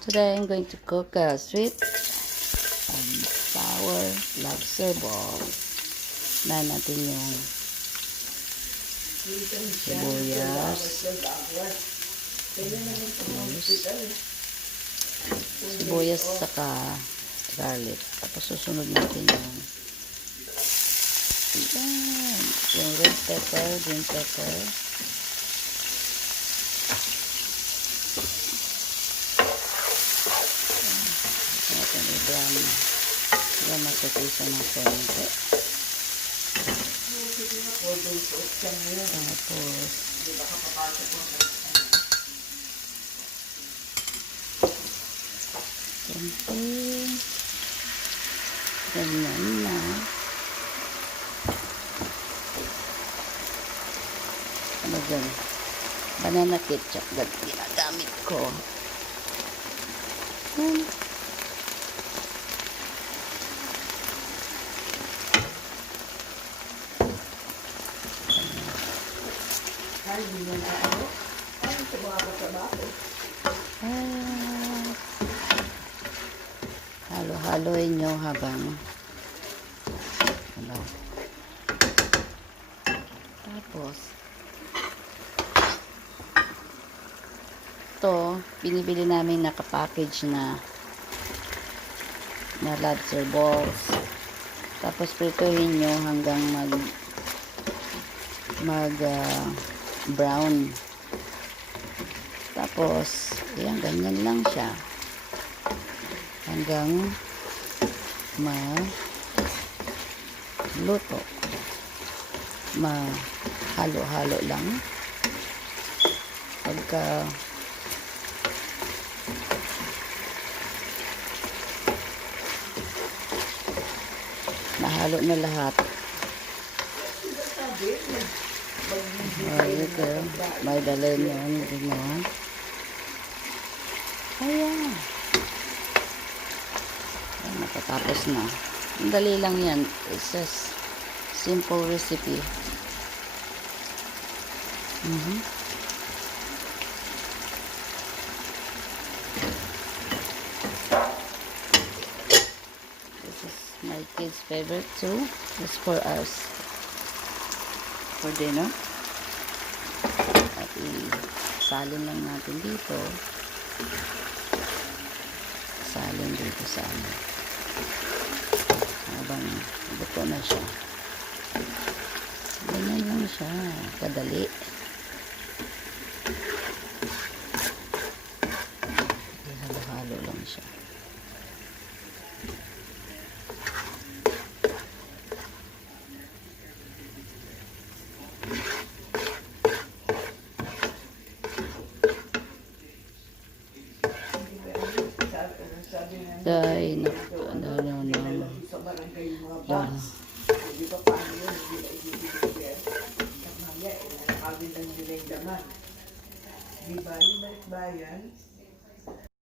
Today I'm going to cook a sweet and sour lobster balls. Na natin yung sibuyas, sibuyas saka garlic. Tapos susunod natin yung red pepper, green pepper. Natin i-brown. Yan, masutisa ng konti. Tapos konti. Ganyan na. Ano dyan? Banana ketchup. Ginagamit ko. Halo-haloin nyo habang tapos ito binibili namin nakapackage na lobster balls. Tapos prituhin nyo hanggang mag brown. Tapos yan, ganyan lang siya hanggang luto. Halo-halo lang. Pagka nahalo na lahat, ito may dalhin yun, ganyan. Ayan, natatapos na. Ang dali lang yan. It's a simple recipe. This is my kids' favorite too. It's for us for dinner. At isalin lang natin dito. Salin dito sa habang buto na siya. Ganyan lang siya, kadali. Halo-halo lang siya. Ay, no. Di ba yung bayan?